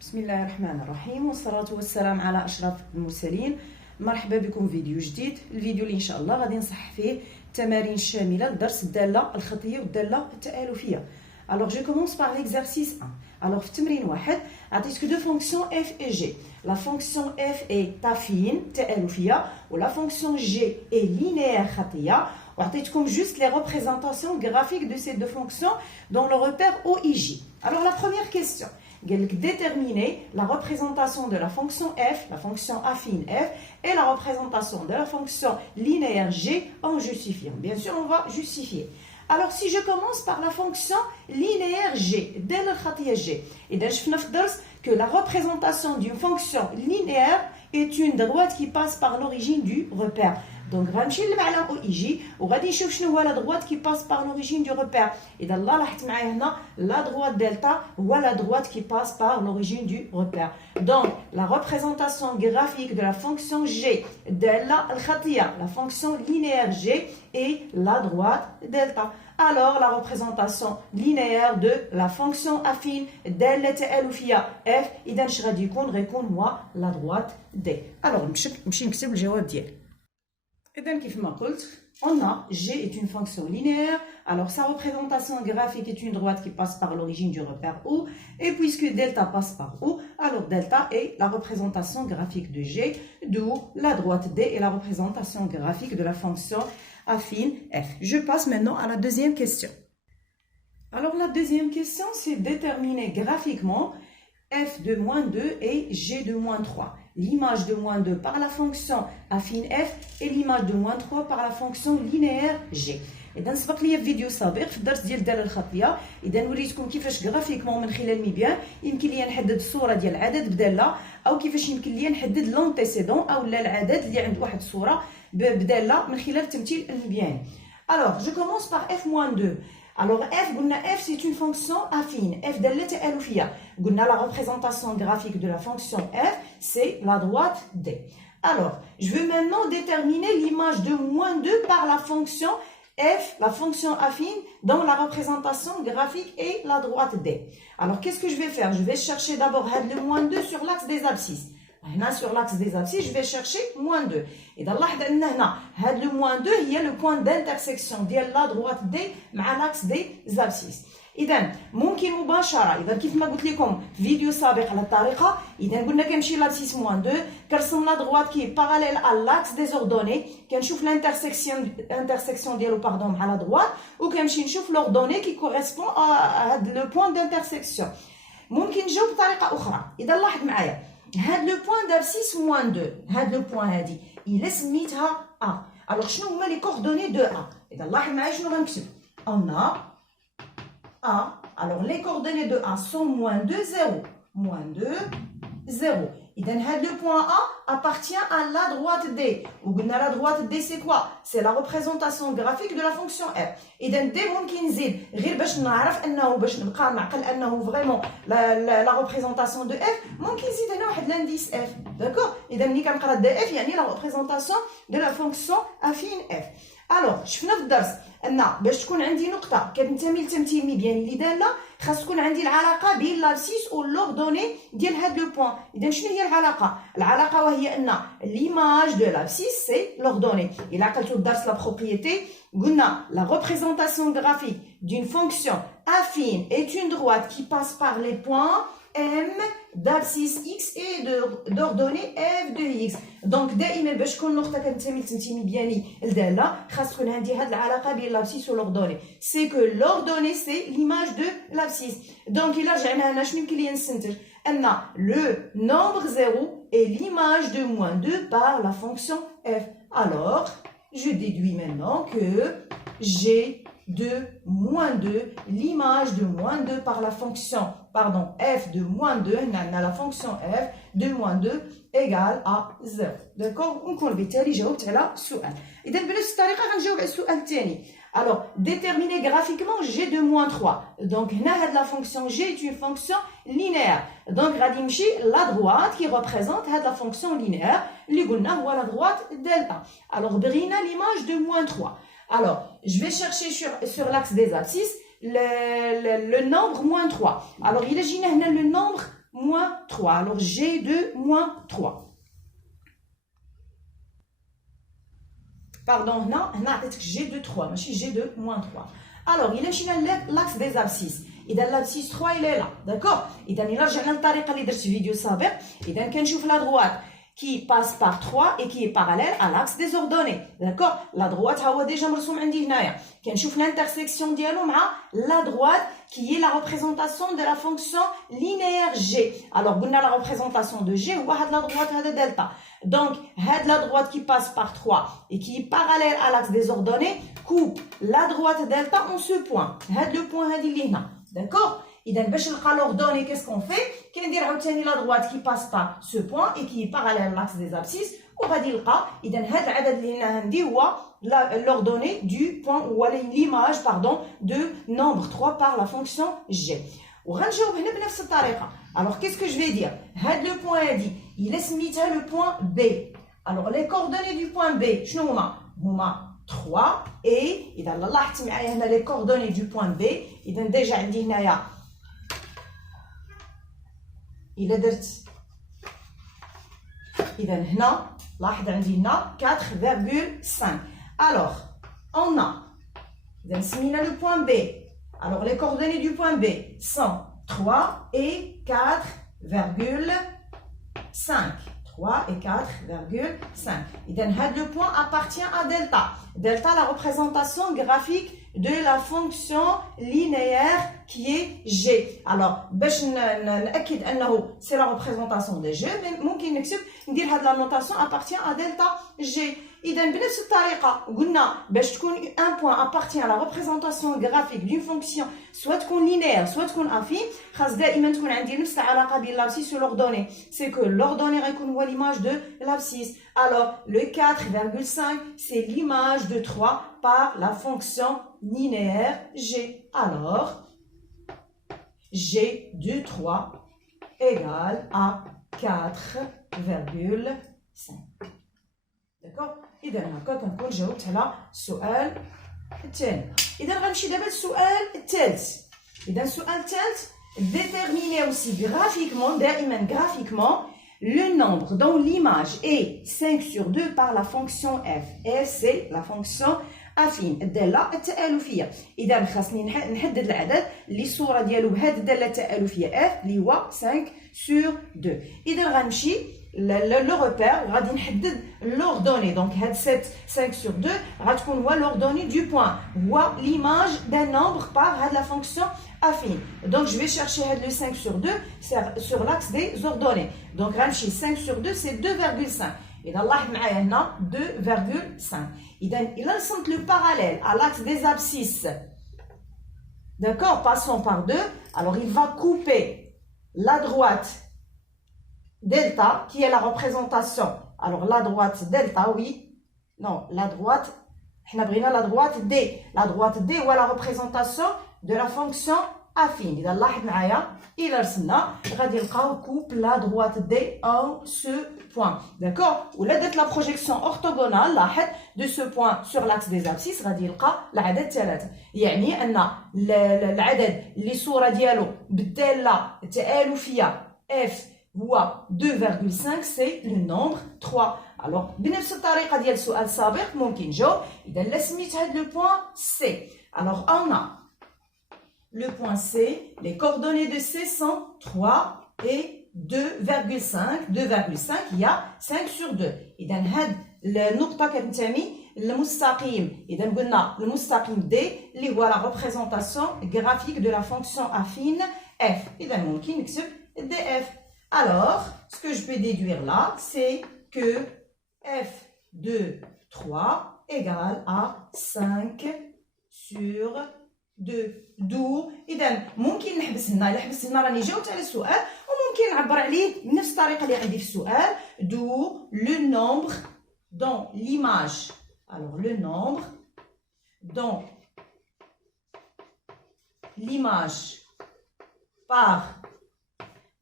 بسم الله الرحمن الرحيم والصلاة والسلام على أشرف المرسلين. مرحبا بكم في فيديو جديد. الفيديو اللي إن شاء الله غادي نصحح فيه تمارين شاملة لدرس الدالة الخطية والدالة التآلفية. Alors je commence par l'exercice 1. Alors في التمرين واحد عطيتك دو فونكسيون f et g. La fonction f est affine تآلفية و la fonction g est linéaire خطية. وعطيتكم juste les représentations graphiques de ces deux fonctions dans le repère OIJ. Alors la première question. Déterminer la représentation de la fonction f, la fonction affine f, et la représentation de la fonction linéaire g en justifiant. Bien sûr, on va justifier. Alors, si je commence par la fonction linéaire g, dès le khatia g, et donc je vais que la représentation d'une fonction linéaire est une droite qui passe par l'origine du repère. Donc, غنمشي للمعلم OIJ وغادي نشوف شنو هو لا droite qui passe par l'origine du repère. إذا لاحظت معايا هنا la droite delta هو la droite qui passe par l'origine du repère. Donc, la représentation graphique de la fonction g دالة الخطية, la fonction linéaire g est la droite delta. Alors, la représentation linéaire de la fonction affine دالة تآلفية f إذا اش غادي يكون هو la droite d. Alors, نمشي نكتب الجواب ديالي. Et bien, on a G est une fonction linéaire, alors sa représentation graphique est une droite qui passe par l'origine du repère O, et puisque delta passe par O, alors delta est la représentation graphique de G, d'où la droite D est la représentation graphique de la fonction affine F. Je passe maintenant à la deuxième question. Alors la deuxième question, c'est déterminer graphiquement f de moins 2 et g de moins 3. L'image de moins 2 par la fonction affine f et l'image de moins 3 par la fonction linéaire g. إذا سبق لي في فيديو سابق في الدرس ديال الدالة الخطية، إذا وريتكم كيفاش غرافيكمون من خلال ميبيان يمكن لي نحدد الصورة ديال العدد بدالة، أو كيفاش يمكن لي نحدد لونتيسيدون أو لا العدد اللي عند واحد الصورة بدالة من خلال التمثيل المبياني. Alors, je commence par f-2. Alors f c'est une fonction affine, f دالة تآلفية. قلنا la représentation graphique de la fonction f c'est la droite d. Alors, je veux maintenant déterminer l'image de moins 2 par la fonction f, la fonction affine, dans la représentation graphique et la droite d. Alors, qu'est-ce que je vais faire? Je vais chercher d'abord le moins 2 sur l'axe des abscisses. Là, sur l'axe des abscisses, je vais chercher moins 2. Et dans le moins 2, il y a le point d'intersection de la droite D مع l'axe des abscisses. إذا ممكن مباشرة إذا كيف ما قلت لكم في فيديو سابق على الطريقة، إذا قلنا كنمشي لابسيس موان 2 كنرسم لا droite qui est parallèle à l'axe des ordonnées، كنشوف l'intersection ديالو مع la droite وكنمشي نشوف l'ordonnée qui correspond à le point d'intersection. ممكن نجاوب بطريقة أخرى. إذا لاحظ معايا هاد لو بوين d'abscisse moins 2 هاد لو بوين هادي إلا سميتها A. alors شنو هما لي كوردوني دو A؟ إذا لاحظ معايا شنو غنكتب on a A. alors les coordonnées de A sont moins 2 0 moins 2 0. إذا هاد لو بوين A appartient à la droite D. وقلنا la droite D c'est quoi? c'est la représentation graphique de la fonction f. إذا D ممكن نزيد غير باش نعرف أنه باش نبقى نعقل أنه فريمون la représentation de f ممكن نزيد هنا واحد l'indice f. d'accord. إذا ملي كنقرا D f يعني la représentation de la fonction affine f. alors شفنا في الدرس أن باش تكون عندي نقطة كتنتمي لتمثيل مبياني اللي دالة خاص تكون عندي العلاقة بين لابسيس واللوردوني ديال هاد لو بوين. إذا شنو هي العلاقة؟ العلاقة وهي أن l'image de l'abscisse c'est l'ordonnée. إلا عقلتو الدرس لا بروبريتي قلنا la représentation graphique d'une fonction affine est une droite qui passe par les points m d'abscisse x et d'ordonnée f de x. donc دائما باش تكون نقطه كتنتمي لتمثيل مبياني لداله خاص تكون عندي هاد العلاقه بين l'abscisse والordonnée. c'est que l'ordonnée c'est l'image de l'abscisse. donc الا رجعنا هنا شنو يمكن لي نستنتج ان le nombre 0 est l'image de moins 2 par la fonction f. alors je déduis maintenant que g de moins 2, l'image de moins 2 par la fonction, f de moins 2, la fonction f de moins 2 égale à 0. D'accord. ونكون بالتالي جاوبت على السؤال. إذا بنفس الطريقة غنجاوب على السؤال الثاني. alors déterminer graphiquement g de moins 3. donc هنا هاد la fonction g est une fonction linéaire. donc غادي نمشي la droite qui représente هاد la fonction linéaire اللي قلنا هو la droite delta. alors بغينا l'image de moins 3. alors, je vais chercher sur l'axe des abscisses le nombre moins 3. Alors, il a le nombre moins 3. 3. Alors, G de moins 3. Pardon, هنا عطيتك G de 3 ماشي G de moins 3. Alors, il مشينا l'axe des abscisses. إذا l'abscisse 3 il est là, d'accord. إذا إلا رجعنا للطريقة اللي درت في فيديو سابق، إذا كنشوف la droite qui passe par 3 et qui est parallèle à l'axe des ordonnées, d'accord. La droite ها هو déjà مرسوم عندي هنايا. كنشوف l'intersection ديالو مع la droite qui est la représentation de la fonction linéaire G. Alors, قلنا la représentation de G هو هاد la droite هذا delta. Donc, هاد la droite qui passe par 3 et qui est parallèle à l'axe des ordonnées coupe la droite delta en ce point. هاد le point هادي اللي هنا, d'accord. إذا باش نلقى l'ordonnée qu'est-ce qu'on fait؟ كندير عاوتاني la droite qui passe par ce point et qui est parallèle à l'axe des abscisses وغادي نلقى إذا هاد العدد اللي هنا عندي هو l'ordonnée du point ou l'image pardon de nombre 3 par la fonction G. وغنجاوب هنا بنفس الطريقة. Alors qu'est-ce que je vais dire؟ هاد le point هادي il est سميتها le point B. Alors les coordonnées du point B شنو هما 3 et إذا لاحظت معايا هنا les coordonnées du point B إذا ديجا عندي هنايا إلا درت إذا هنا لاحظ عندي هنا 4,5. Alors on a إذا سمينا le point B. Alors les coordonnées du point B sont 3 et 4,5. 3 et 4,5. إذا هاد le point appartient à delta. Delta, la représentation graphique de la fonction linéaire qui est G. Alors, باش نأكد أنه c'est la représentation de G, ممكن نكتب ندير هاد la notation appartient à delta G. إذا بنفس الطريقة قلنا باش تكون un point appartient à la représentation graphique d'une fonction soit تكون linéaire soit تكون affine خاص دائما تكون عندي نفس العلاقة بين l'abscisse و l'ordonnée. C'est que l'ordonnée غيكون هو l'image de l'abscisse. Alors le 4,5 c'est l'image de 3 par la fonction linéaire G. Alors G de 3 égale à 4,5. D'accord. إذا هكا كنكون جاوبت على السؤال الثاني. إذا غنمشي دابا للسؤال الثالث. إذا السؤال الثالث déterminer aussi graphiquement دائما graphiquement le nombre dont l'image est 5 sur 2 par la fonction f. f c'est la fonction affine الدالة التآلفية. إذا خاصني نحدد العدد اللي الصورة ديالو بهذه الدالة التآلفية f اللي هو 5 sur 2. إذا غنمشي le repère غادي نحدد l'ordonnée. Donc هاد 5 sur 2 غتكون هو l'ordonnée du point هو l'image d'un nombre par هاد la fonction affine. Donc je vais chercher هاد le 5 sur 2 sur l'axe des ordonnées. Donc غنمشي 5 sur 2 c'est 2,5. إذا لاحظ معايا هنا 2,5. إذا إلا رسمت le parallèle à l'axe des abscisses, d'accord, passons par 2, alors il va couper la droite delta qui est la représentation. Alors la droite delta, oui, non, la droite, حنا بغينا la droite D. La droite D هو la représentation de la fonction affine. إذا لاحظ معايا إلا رسمنا غادي نلقاو coupe la droite D en ce point, d'accord. ولا درت la projection orthogonale لاحظ de ce point sur l'axe des abscisses غادي يلقى العدد 3. يعني أن العدد اللي الصورة ديالو بالدالة التآلفية f هو 2,5 c'est le nombre 3. Alors بنفس الطريقة ديال السؤال السابق ممكن نجاوب. إذا لا سميت هاد le point C. Alors on a le point C, les coordonnées de C sont 3 et 2,5. 2,5 il y a 5 sur 2. إذا هاد النقطة كتنتمي للمستقيم. إذا قلنا المستقيم D اللي هو la représentation graphique de la fonction affine f. إذا ممكن نكتب df. Alors, ce que je peux déduire là, c'est que f de 3 égale à 5 sur 2. D'où, إذا ممكن نحبس هنا. إلا حبست هنا راني جاوبت على السؤال وممكن نعبر عليه بنفس الطريقة اللي عندي في السؤال. D'où le nombre dont l'image. Alors, le nombre dont l'image par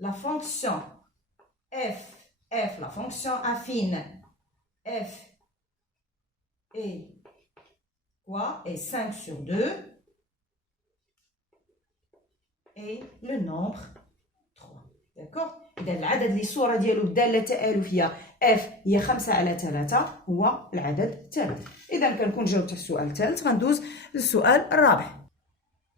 la fonction f, la fonction affine, f est quoi? Est 5 sur 2 et le nombre 3. D'accord? Et إذا العدد اللي الصورة ديالو الدالة تآلفية F هي 5 على 3 هو العدد 3. إذا كنكون جاوبت على السؤال الثالث. غندوز للسؤال الرابع.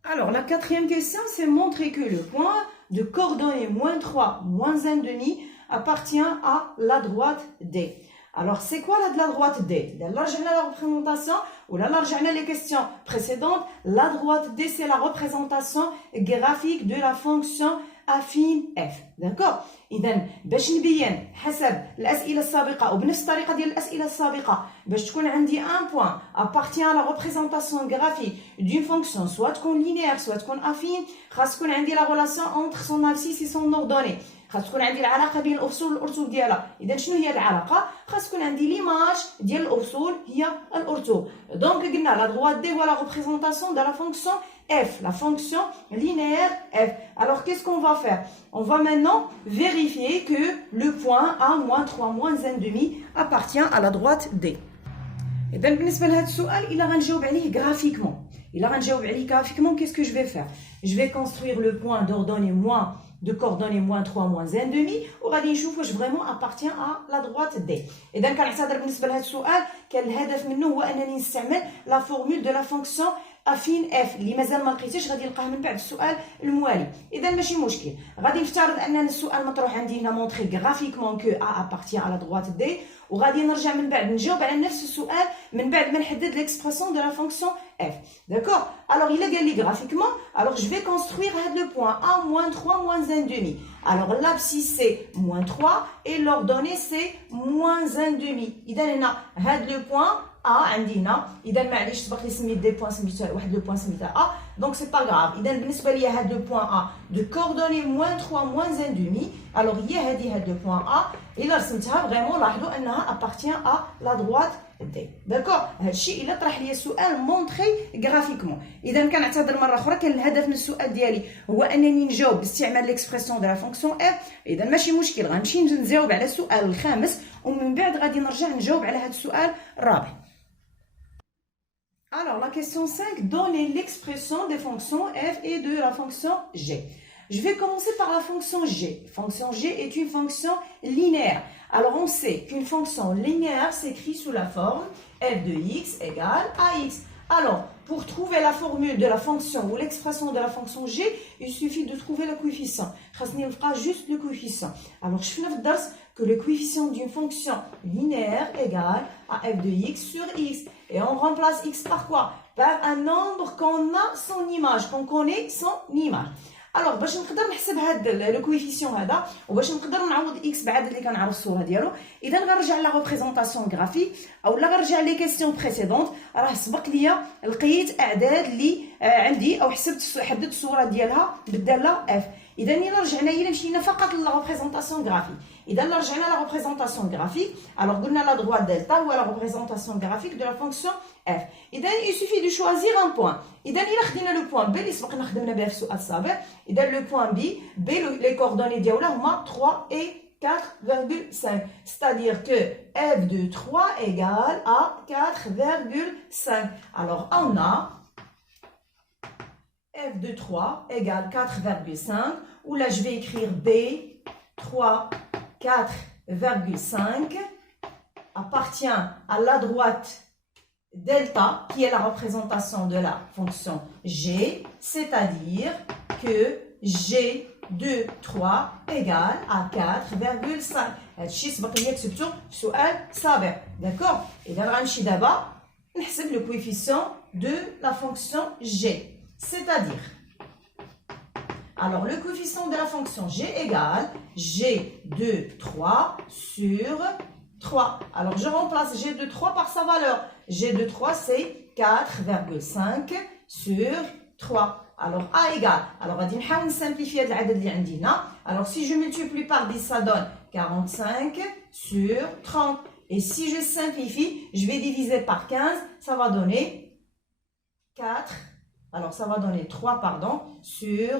Alors la quatrième question, c'est montrer que le point de coordonnées -3, -1,5 appartient à la droite D. Alors, c'est quoi la droite D? Là, j'ai la représentation, ou là, j'ai les questions précédentes. La droite D, c'est la représentation graphique de la fonction affine F. D'accord? إذن باش نبين حسب الأسئلة السابقة وبنفس الطريقة ديال الأسئلة السابقة باش تكون عندي un point appartient à la représentation graphique d'une fonction soit تكون linéaire soit تكون affine خاص تكون عندي la relation entre son abscisse et son ordonnée. خاص تكون عندي العلاقه بين الافصول والارتوب ديالها. اذا شنو هي العلاقه؟ خاص تكون عندي ليماج ديال الافصول هي الارتوب. دونك قلنا لا droite D هو la représentation de la fonction F, la fonction linéaire F. Alors qu'est-ce qu'on va faire? On va maintenant vérifier que le point A -3 -1,5 appartient à la droite D. اذا بالنسبه لهذا السؤال الا غنجاوب عليه graphiquement. الا غنجاوب عليه graphiquement, qu'est-ce que je vais faire? Je vais construire le point d'ordonnée de coordonnées -3 -1,5 وغادي نشوف واش فريمون appartient à la droite D. اذا كنعتذر بالنسبه لهذا السؤال، كان الهدف منه هو انني نستعمل لا فورمول دو لا فونكسيون افين اف اللي مازال ما لقيتهاش، غادي نلقاه من بعد السؤال الموالي. اذا ماشي مشكل، غادي نفترض ان السؤال مطروح عندي هنا مونطري غرافيكمون كو ا appartient à la droite D، وغادي نرجع من بعد نجاوب على نفس السؤال من بعد ما نحدد ليكسبرسيون دو لا فونكسيون f. D'accord? Alors il a gagné graphiquement. Alors je vais construire le point A -3 -1,5. Alors l'abscisse c'est -3 et l'ordonnée c'est -1,5. إذا هنا هذا le point A عندي هنا، إذا معليش سبق لي سميت دي بوان سميتها واحد لو بوان سميتها A، دونك سي با غراف. إذا بالنسبة ليا هذا لو بوان A دو كوردوني -3 -1,5. Alors هي هذه لو بوان A إلا رسمتها فريمون لاحظوا أنها appartient à la droite D. داكور؟ هذا الشيء إلا طرح لي السؤال مونطري غرافيكمون. إذا كنعتذر مرة أخرى، كان الهدف من السؤال ديالي هو أنني نجاوب باستعمال ليكسبرسيون دو لا فونكسيون f. إذا ماشي مشكل، غنمشي نجاوب على السؤال الخامس ومن بعد غادي نرجع نجاوب على هذا السؤال الرابع. Alors la question 5, donnez l'expression des fonctions f et de la fonction g. Je vais commencer par la fonction g. Fonction g est une fonction linéaire. Alors on sait qu'une fonction linéaire s'écrit sous la forme f de x égale ax. Alors pour trouver la formule de la fonction ou l'expression de la fonction g, il suffit de trouver le coefficient. خاصني نلقى juste le coefficient. Alors شفنا في الدرس que le coefficient d'une fonction linéaire égale à f de x sur x. Et on remplace x par quoi? Par un nombre qu'on a son image, qu'on connaît son image. Alors باش نقدر نحسب هذا لو كويفيسيون هذا وباش نقدر نعوض اكس بعدد اللي كنعرف الصوره ديالو، اذا غنرجع لا ريبريزونطاسيون غرافيك او لا غنرجع لي كيسيون بريسيدونت. راه سبق ليا لقيت اعداد اللي عندي او حددت الصوره ديالها بالداله اف. اذا الا رجعنا الى مشينا فقط لا ريبريزونطاسيون غرافيك، اذا الا رجعنا لا ريبريزونطاسيون غرافيك alors قلنا لا droite دلتا هو لا ريبريزونطاسيون غرافيك دو لا فونكسيون f. اذا il suffit de choisir un point. اذا الا خدينا لو بوين بي اللي سبقنا خدمنا بها في السؤال السابق، اذا لو بوين بي لي كوردوني ديالها هما 3 et 4,5. C'est-à-dire que f de 3 égale à 4,5. Alors on a f de 3 égale 4,5, ou là je vais écrire b 3 4,5 appartient à la droite delta qui est la représentation de la fonction g, c'est-à-dire que g de 3 égale à 4,5. هادشي سبق ليا كتبتو في سؤال سابق. داكور؟ اذا غنمشي دابا نحسب لو كويفيسيون دو لا فونكسيون g, c'est-à-dire alors le coefficient de la fonction g égale g de 3 sur 3. Alors je remplace g de 3 par sa valeur. G de 3 c'est 4,5 sur 3. Alors a égale, alors غادي نحاول نسامبليفي هذا العدد اللي عندي هنا. Alors si je multiplie par 10 ça donne 45 sur 30. Et si je simplifie, je vais diviser par 15, ça va donner 4. Alors ça va donner 3 pardon sur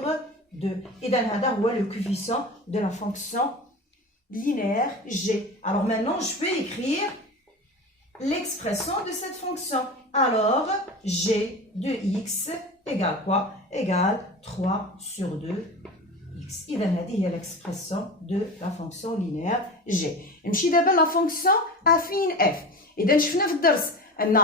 2. إذا هذا هو le coefficient de la fonction linéaire g. Alors maintenant je peux écrire l'expression de cette fonction. Alors g de x égale quoi? Égale 3 sur 2 x. إذا هذه هي l'expression de la fonction linéaire g. نمشي دابا la fonction affine f. إذا شفنا في الدرس أن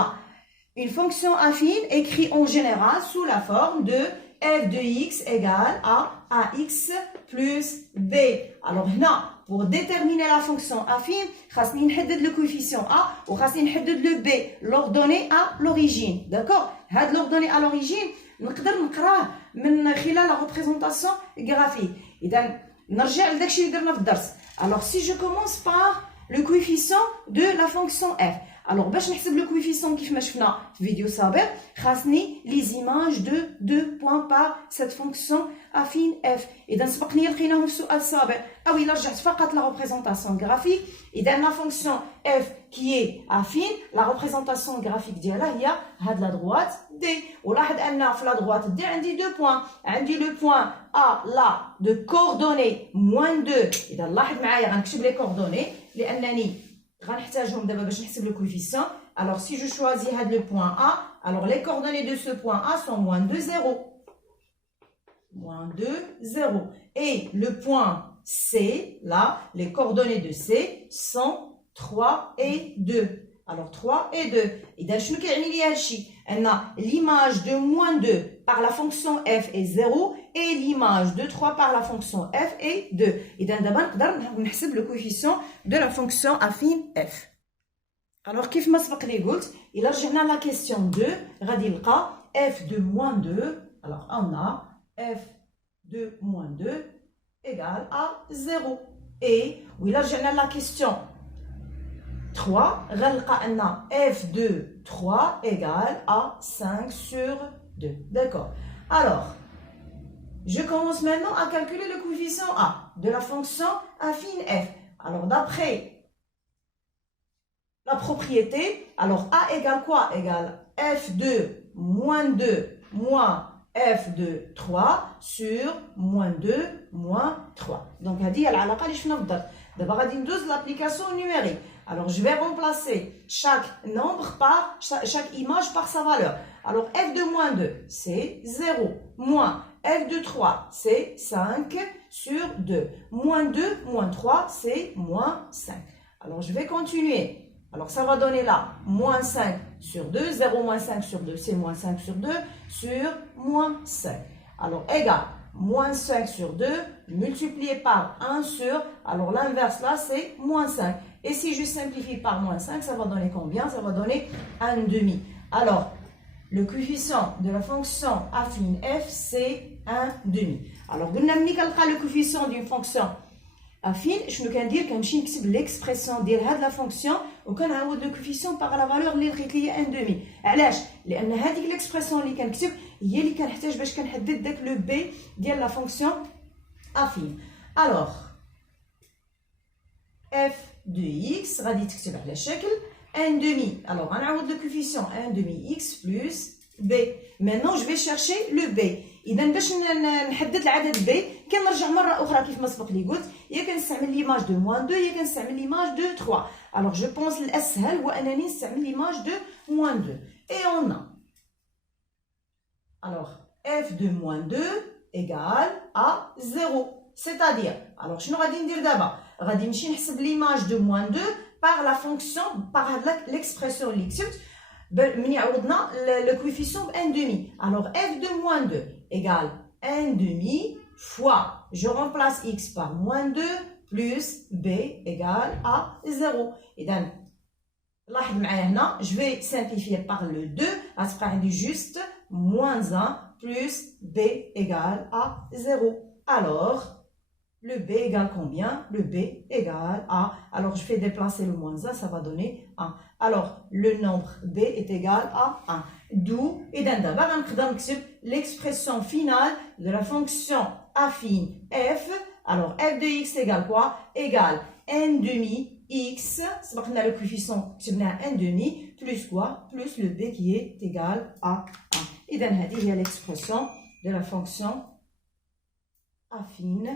une fonction affine écrite en général sous la forme de f de x égale à ax plus b. Alors هنا pour déterminer la fonction affine خاصني نحدد le coefficient a وخاصني نحدد le b, l'ordonnée à l'origine. D'accord? هاد l'ordonnée à l'origine نقدر نقراه من خلال la représentation graphique. إذا نرجع لداكشي اللي درنا في الدرس. Alors si je commence par le coefficient de la fonction f. Alors باش نحسب le coefficient كيف ما شفنا في فيديو سابق خاصني les images de 2 points par cette fonction affine f. إذا سبقني لقيناهم في السؤال السابق أو إلا رجعت فقط la représentation graphique. إذا la fonction f qui est affine la représentation graphique ديالها هي هاد la droite d. ولاحظ أن في la droite d عندي 2 points. عندي le point a là de coordonnées -2. إذا لاحظ معايا غنكتب les coordonnées لأنني غنحتاجهم دابا باش نحسب le coefficient. Alors si je choisis le point A, alors les coordonnées de ce point A sont -2, 0. -2, 0. Et le point C, là, les coordonnées de C sont 3 et 2. Alors 3 et 2. إذا شنو كيعني لي هادشي؟ أن l'image de -2 par la fonction f est 0 et l'image de 3 par la fonction f est 2. إذا دابا نقدر نحسب le coefficient de la fonction affine f. Alors كيف ما سبق لي قلت إلا رجعنا la question 2 غادي نلقى f de -2. Alors on a f de -2 égale à 0. Et وإلا رجعنا la question 3 غنلقى أن f de 3 égale à 5 sur 2. D'accord. Alors, je commence maintenant à calculer le coefficient a de la fonction affine f. Alors, d'après la propriété, alors a égale quoi? Égale f de -2 moins f de 3 sur -2 moins 3. Donc, هذه هي العلاقة اللي شفنا في الدرس. دابا غادي ندوز l'application numérique. Alors, je vais remplacer chaque nombre par chaque image par sa valeur. Alors, f de -2, c'est 0. Moins f de 3, c'est 5 sur 2. -2, -3, c'est -5. Alors, je vais continuer. Alors, ça va donner là, -5 sur 2. 0 moins 5 sur 2, c'est -5 sur 2 sur -5. Alors, égal, -5 sur 2 multiplié par 1 sur, alors l'inverse là, c'est -5. Et si je simplifie par -5, ça va donner combien? Ça va donner 1,5. Alors, le coefficient de la fonction affine f, c'est 1,5. Alors, قلنا ملي كنلقى le coefficient d'une fonction affine, شنو كندير؟ كنمشي نكتب l'expression ديال هاد لا فونكسيون وكنعوض le coefficient par la valeur اللي لقيت لي 1,5. علاش؟ لأن هذيك l'expression اللي كنكتب هي اللي كنحتاج باش كنحدد داك لو b ديال لا فونكسيون affine. Alors, f de x غادي تكتب على شكل 1,5. Alors, غنعوض le coefficient 1,5 x plus b. Maintenant, je vais chercher le b. إذا باش نحدد العدد b كنرجع مرة أخرى كيف ما سبق لي قلت يا كنستعمل l'image de -2 يا كنستعمل l'image de 3. Alors, je pense الأسهل هو أنني نستعمل l'image de -2. Et on a alors f de -2 égale à 0. C'est-à-dire, alors شنو غادي ندير دابا؟ غادي نمشي نحسب l'image de -2 par la fonction par l'expression اللي كتبت ملي عوضنا le coefficient ب 1,5. Alors f de -2 égale 1,5 fois je remplace x par -2 plus b égale à 0. إذا لاحظ معايا هنا je vais simplifier par le 2 غتبقى عندي juste -1 plus b égale à 0. Alors le b égale combien? Le b égale à... Alors, je fais déplacer le -1, ça va donner 1. Alors, le nombre b est égal à 1. D'où, et d'abord, l'expression finale de la fonction affine f. Alors, f de x égale quoi? Égale 1,5 x, c'est pas le coefficient, c'est 1,5 plus quoi? Plus le b qui est égal à 1. Et donc, il y a l'expression de la fonction affine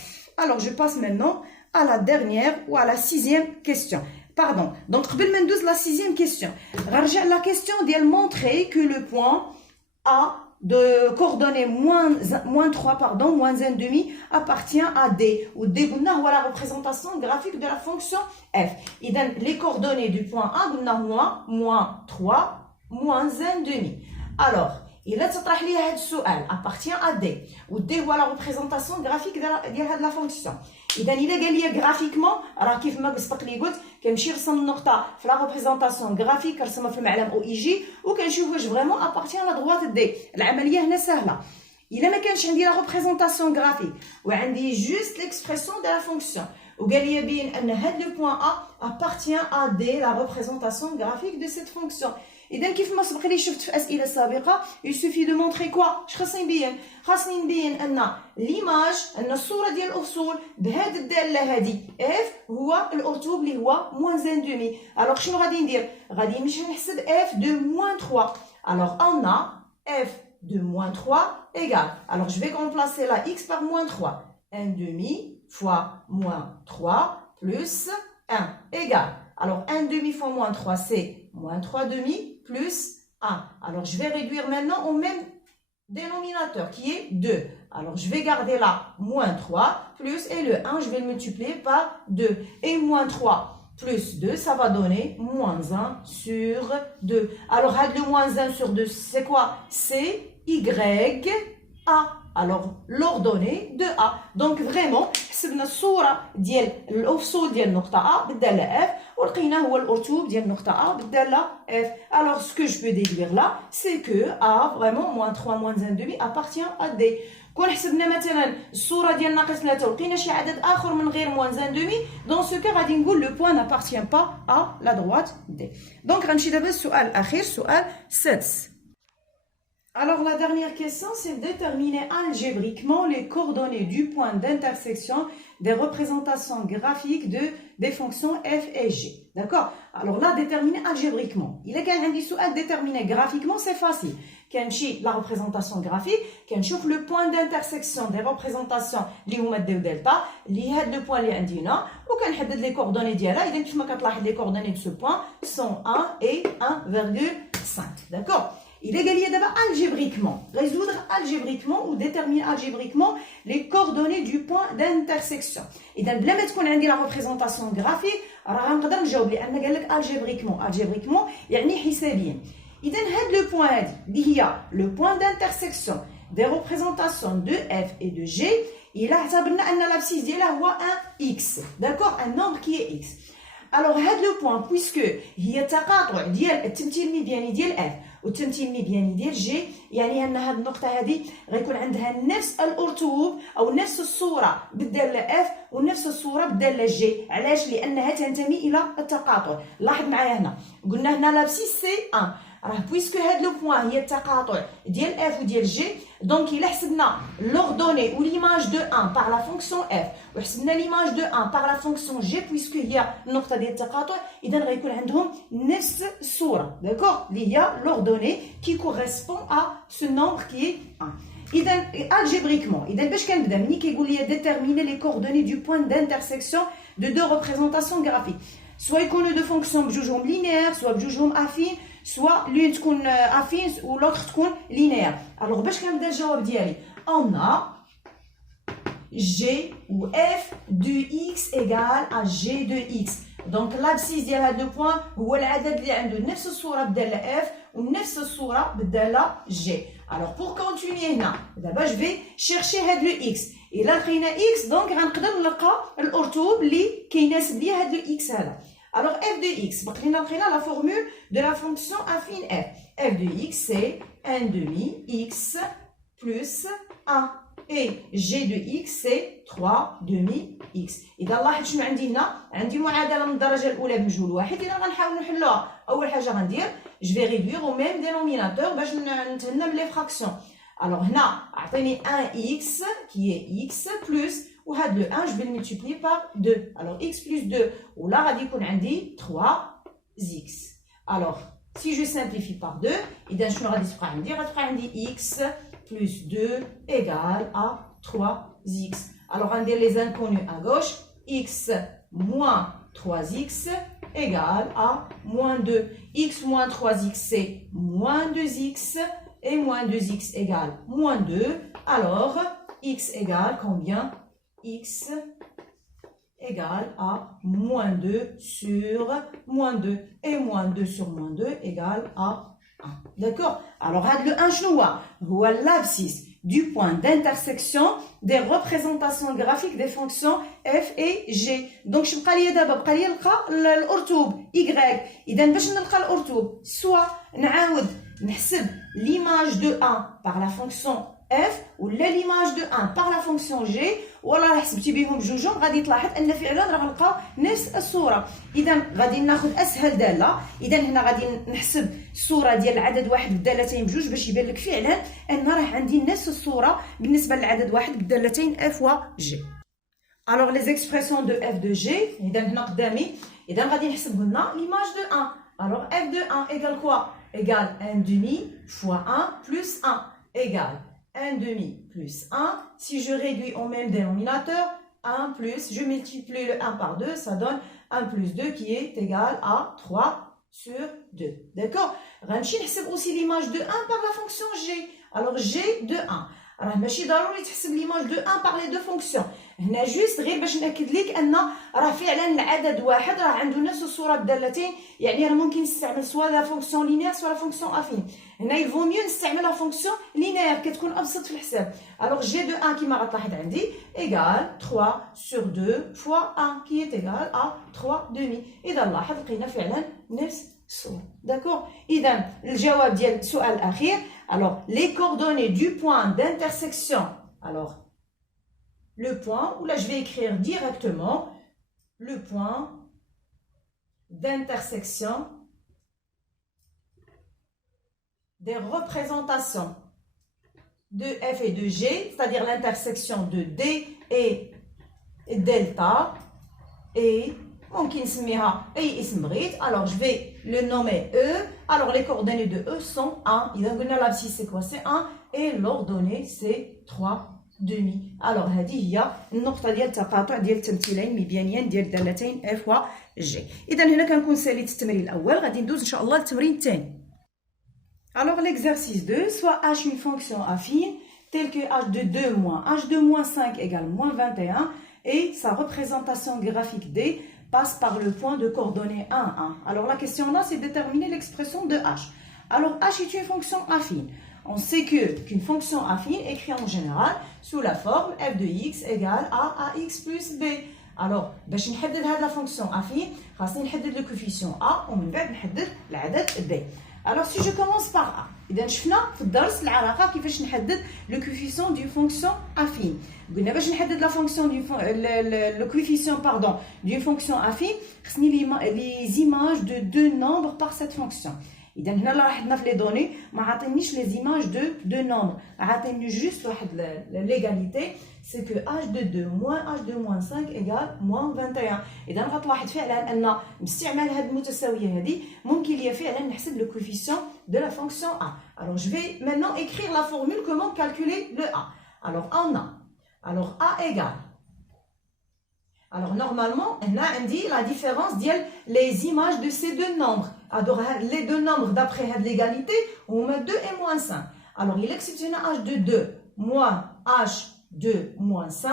f. Alors, je passe maintenant à la dernière ou à la 6e question. Pardon. Donc, قبل ما ندوز la 6e question. غنرجع la question ديال montrer que le point A de coordonnées moins 3, pardon, moins 1,5 appartient à D. Ou D, on a la représentation graphique de la fonction f. Et donc, les coordonnées du point A, on a moins 3, moins 1,5. Alors, il a تطرح لي هذا السؤال appartient à D. Ou D هو la représentation graphique de la fonction. إذا إلا قال لي graphiquement راه كيف ما سبق لي قلت كنمشي نرسم النقطة في la représentation graphique كنرسمها في المعلم او اي جي وكنشوف واش فريمون appartient à la droite دي. العملية هنا سهلة. إلا ما كانش عندي la représentation graphique وعندي juste l'expression de la fonction وقال لي بين أن هذا le point A appartient à D la représentation graphique de cette fonction. إذا كيف ما سبق لي شفت في أسئلة سابقة il suffit de montrer quoi اش خاصني نبين خاصني نبين أن ليماج أن الصورة ديال الأصول بهذه الدالة هذه f هو الأرتوب اللي هو moins 1,5 alors شنو غادي ندير غادي نمشي نحسب f de moins 3 alors on a f de moins 3 égale alors je vais remplacer la x par moins 3 1,5 fois moins 3 plus 1 égale alors 1,5 fois moins 3 c'est moins 3,5 plus 1. Alors, je vais réduire maintenant au même dénominateur qui est 2. Alors, je vais garder là moins 3 plus et le 1, je vais le multiplier par 2. Et moins 3 plus 2, ça va donner moins 1 sur 2. Alors, le moins 1 sur 2, c'est quoi? C'est Y, A. Alors, l'ordonnée de A. Donc, vraiment, حسبنا الصورة ديال الأفصول ديال النقطة A بالدالة F ولقينا هو الأرتوب ديال النقطة A بالدالة F. Alors, ce que je peux déduire là, c'est que A, vraiment, moins 3, moins 1,5 appartient à D. كون حسبنا مثلا الصورة ديال ناقص 3 ولقينا شي عدد آخر من غير moins 1,5 dans ce cas غادي نقول le point n'appartient pas à la droite D. Donc, غنمشي دابا السؤال الأخير سؤال 6. Alors, la dernière question, c'est de déterminer algébriquement les coordonnées du point d'intersection des représentations graphiques des fonctions f et g. D'accord? Alors là, déterminer algébriquement. Il est qu'un سؤال déterminer graphiquement, c'est facile. كنمشي la représentation graphique, كنشوف le point d'intersection des représentations اللي هما دي ودلتا اللي هاد le point اللي عندنا وكنحدد les coordonnées ديالها. إذا كيف ما كتلاحظ les coordonnées de ce point sont 1 et 1,5. D'accord? Il est gagné d'abord algébriquement, résoudre algébriquement ou déterminer algébriquement les coordonnées du point d'intersection. Et dans بلا ما تكون عندي la représentation graphique, راه غنقدر نجاوب لأن قال لك algébriquement يعني حسابيا. إذا هاد le point هادي اللي هي le point d'intersection des représentations de f et de g, il a اعتبرنا أن l'abscisse ديالها هو un x, d'accord, un nombre qui est x. Alors هاد le point puisque هي تقاطع ديال التمثيل المبياني ديال f والتمثيل المبياني ديال جي يعني ان هذه النقطه هذه غيكون عندها نفس الارتوب او نفس الصوره بالداله اف ونفس الصوره بالداله جي. علاش؟ لانها تنتمي الى التقاطع. لاحظ معايا هنا قلنا هنا لابسيس سي 1 راه بويسكو هاد لو بوين هي التقاطع ديال اف وديال جي دونك الا حسبنا لوردوني و ليماج دو 1 بار لا فونكسيون اف وحسبنا ليماج دو 1 بار لا فونكسيون جي بويسكو هي النقطه ديال التقاطع اذا غيكون عندهم نفس الصوره داكوغ اللي هي لوردوني كي كوريسبون ا سو نومبر كي اي 1. اذا algébriquement اذا باش كنبدا ملي كيقول لي déterminer les coordonnées du point d'intersection de deux représentations graphiques soit يكونوا دو فونكسيون بجوجهم لينيير سوا بجوجهم افين soit l'une تكون افين و l'autre تكون لينيير. الوغ باش كنبدا الجواب ديالي on a g ou f de x égale à g de x. دونك l'abscisse ديال هاد لو بوين هو العدد اللي عنده نفس الصوره بالداله f ونفس الصوره بالداله g. Alors pour continuer هنا دابا je vais chercher هاد لو x. الا لقينا x دونك غنقدر نلقى الارتوب اللي كيناسب ليا هاد لو x هذا. Alors f de x, لقينا la formule de la fonction affine f. f de x c'est 1,5 x plus 1 et g de x c'est 3,5 x. إذا لاحظ شنو عندي هنا؟ عندي معادلة من الدرجة الأولى بمجهول واحد. إذا غنحاول نحلوها أول حاجة غندير je vais réduire au même dénominateur باش نتهنى من les fractions. Alors هنا عطيني 1x qui est x plus وهاد le 1 je vais le multiplier par 2. Alors x plus 2 ولا غادي يكون عندي 3x. Alors si je simplifie par 2 إذا شنو غادي تبقى عندي؟ غتبقى عندي x plus 2 égale à 3x. Alors غندير les inconnus à gauche x moins 3x égale à moins 2. x moins 3x c'est moins 2x et moins 2x égale moins 2. Alors, x égale combien? X égale à moins 2 sur moins 2. Et moins 2 sur moins 2 égale à 1. D'accord? Alors, le 1 هو l'abscisse du point d'intersection des représentations graphiques des fonctions f et g. Donc, je بقى لي دابا بقى لي نلقى الأرتوب y. إذا باش نلقى الأرتوب soit نعاود نحسب l'image de 1 par la fonction f ولا l'image de 1 par la fonction g ولا حسبتي بهم بجوجهم غادي تلاحظ ان فعلا راه غنلقاو نفس الصوره. اذا غادي ناخذ اسهل داله. اذا هنا غادي نحسب الصوره ديال العدد واحد بالدالتين بجوج باش يبان لك فعلا ان راه عندي نفس الصوره بالنسبه للعدد واحد بالدالتين f و g. alors les expressions de f de g اذا هنا قدامي. اذا غادي نحسب لنا l'image de 1. alors f de 1 égale quoi? égale 1 demi fois 1 plus 1 égale 1 demi plus 1. Si je réduis au même dénominateur, 1 plus, je multiplie le 1 par 2, ça donne 1 plus 2 qui est égal à 3 sur 2. D'accord? غنمشي نحسب aussi l'image de 1 par la fonction g. Alors g de 1. راه ماشي ضروري تحسب l'image de 1 par les deux fonctions. هنا جوست غير باش ناكد لك ان راه فعلا العدد واحد راه عنده نفس الصوره بالدالتين. يعني راه ممكن نستعمل سوا لا فونكسيون لينير سوا لا فونكسيون افين. هنا il vaut mieux نستعمل لا فونكسيون لينير كتكون ابسط في الحساب. alors g de 1 كما غتلاحظ عندي égale 3 sur 2 fois 1 qui est égal à 3 demi. اذا لاحظ لقينا فعلا نفس الصوره. داكور؟ اذا الجواب ديال السؤال الاخير. alors les coordonnées du point d'intersection. alors le point, ou là je vais écrire directement le point d'intersection des représentations de f et de g, c'est-à-dire l'intersection de d et delta, et ممكن نسميها أي اسم بغيت. alors je vais le nommer E. alors les coordonnées de E sont 1. إذا قلنا l'abscisse c'est quoi? c'est 1 et l'ordonnée c'est 3 demi. alors هذه هي النقطة ديال التقاطع ديال التمثيلين مبيانيين ديال الدالتين f و g. إذا هنا كنكون ساليت التمرين الأول. غادي ندوز إن شاء الله للتمرين الثاني. alors l'exercice 2, soit h une fonction affine telle que h de 2 moins h de moins 5 égale moins 21 et sa représentation graphique d passe par le point de coordonnées 1, 1. Alors la question là, c'est déterminer l'expression de h. Alors h est une fonction affine. On sait qu'une fonction affine écrite en général sous la forme f de x égale à ax plus b. alors باش نحدد هذه la fonction affine خاصني نحدد le coefficient a ومن بعد نحدد العدد b. alors si je commence par a, إذا شفنا في الدرس العلاقة كيفاش نحدد le coefficient d'une fonction affine. قلنا باش نحدد la fonction le coefficient pardon d'une fonction affine خصني les images de deux nombres par cette fonction. إذا هنا لاحظنا في les données ما عطينيش les images de deux nombres. عطيني juste واحد l'égalité c'est que h de 2 moins h de moins 5 égale moins 21. إذا غتلاحظ فعلا أن باستعمال هذه المتساوية هذه ممكن ليا فعلا نحسب le coefficient de la fonction a. alors je vais maintenant écrire la formule comment calculer le a. alors on a alors a égale. alors normalement هنا عندي la différence ديال les images de ces deux nombres. alors les deux nombres d'après هذه l'égalité هما 2 et moins 5. alors il accepte هنا h de 2 moins h de moins 5.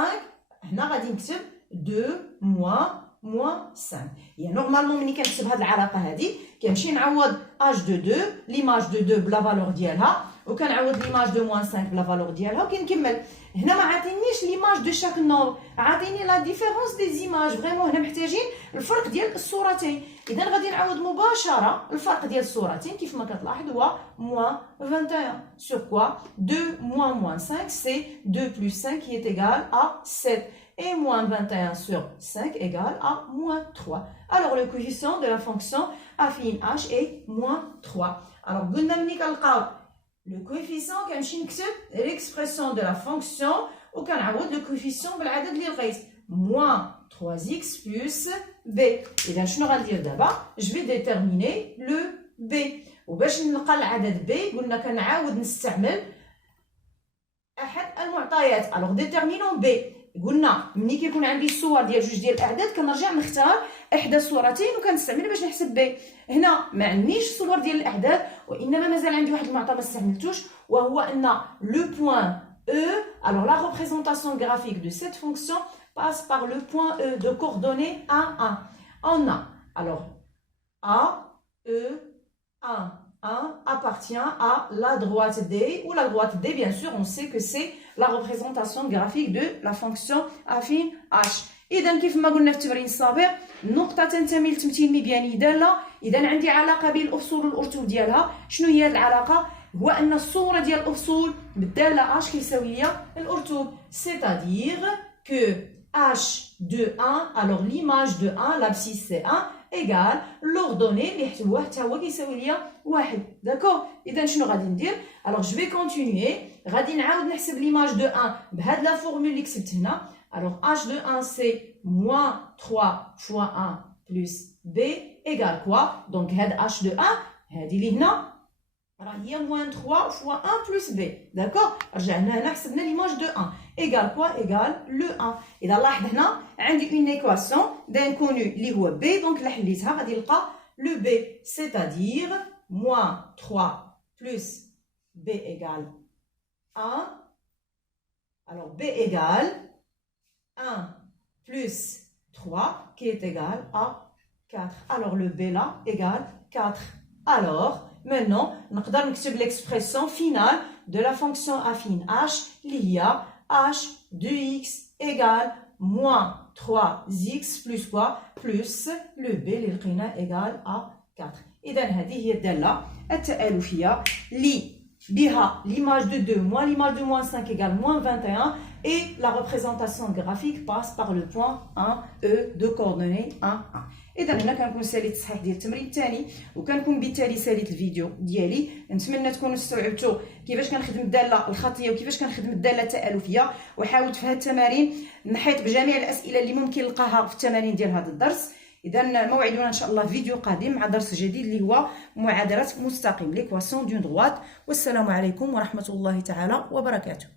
هنا غادي نكتب 2 moins 5. يعني نورمالمون ملي كنحسب هذه العلاقه هذه كنمشي نعوض h de 2 l'image de 2 بلا فالور ديالها وكنعوض l'image de moins 5 بلا فالور ديالها وكنكمل. هنا ما عطينيش l'image de chaque nombre عطيني la différence des images. فريمون هنا محتاجين الفرق ديال الصورتين. اذا غادي نعوض مباشره الفرق ديال الصورتين كيف ما كتلاحظ هو moins 21 sur quoi 2 moins 5 c'est 2 plus 5 qui est égal à 7 et moins 21 sur 5 égale à moins 3. alors le coefficient de la fonction affine h est moins 3. alors قلنا ملي كنلقاو le coefficient كنمشي نكتب l'expression de la fonction وكنعوض le coefficient بالعدد اللي لقيت moins 3x plus b. إذا شنو غندير دابا؟ je vais déterminer le b. وباش نلقى العدد b قلنا كنعاود نستعمل أحد المعطيات. alors déterminons b. قلنا ملي كيكون عندي الصور ديال جوج ديال الاعداد كنرجع نختار احدى الصورتين وكنستعمل باش نحسب ب. هنا ما عنديش الصور ديال الاعداد وانما مازال عندي واحد المعطى ما استعملتوش وهو ان لو بوين E, alors la représentation graphique de cette fonction passe par le point E de coordonnées 1, 1. On a, alors, A, E, 1, 1 appartient à la droite D, ou la droite D, bien sûr, on sait que c'est la représentation graphique de la fonction affine H. إذا كيف ما قلنا في التمرين السابق نقطة تنتمي للتمثيل المبياني دالة. إذا عندي علاقة بين الأفصول والأرتوب ديالها. شنو هي هذه العلاقة؟ هو أن الصورة ديال الأفصول بالدالة H كيساوي ليا الأرتوب. C'est-à-dire que H de 1, alors l'image de 1, l'abscisse c'est 1, égale l'ordonnée اللي حتى حتى هو كيساوي ليا 1. داكور؟ إذا شنو غادي ندير؟ alors je vais continuer. غادي نعاود نحسب l'image de 1 بهاد لا فورمول اللي كتبت هنا. Alors, H de 1, c'est moins 3 fois 1 plus B égale quoi? Donc, H de 1, هذه اللي هنا راه هي moins 3 fois 1 plus B. D'accord? رجعنا هنا حسبنا l'image de 1. Égale quoi? Égale le 1. إذا لاحظ هنا عندي une équation d'inconnu اللي هو B. Donc, لا حليتها غادي نلقى le B. C'est-à-dire moins 3 plus B égale 1. Alors, B égale 1 plus 3 qui est égal à 4. Alors le B là égale 4. Alors maintenant, نقدر نكتب l'expression finale de la fonction affine H اللي هي H de x égale moins 3x plus quoi? Plus le B اللي لقينا égale à 4. إذا هذه هي الدالة التآلفية اللي بها l'image de 2 moins l'image de moins 5 égale moins 21 et la représentation graphique passe par le point 1 E de coordonnées 1 1. إذا هنا كنكون ساليت التصحيح ديال التمرين الثاني وكنكون بالتالي ساليت الفيديو ديالي. نتمنى تكونوا استوعبتوا كيفاش كنخدم الداله الخطيه وكيفاش كنخدم الداله التآلفيه وحاولت في هذه التمارين نحيط بجميع الاسئله اللي ممكن نلقاها في التمارين ديال هذا الدرس. إذا موعدنا إن شاء الله فيديو قادم مع درس جديد اللي هو معادلة مستقيم ليكواسيون دون دروات. والسلام عليكم ورحمة الله تعالى وبركاته.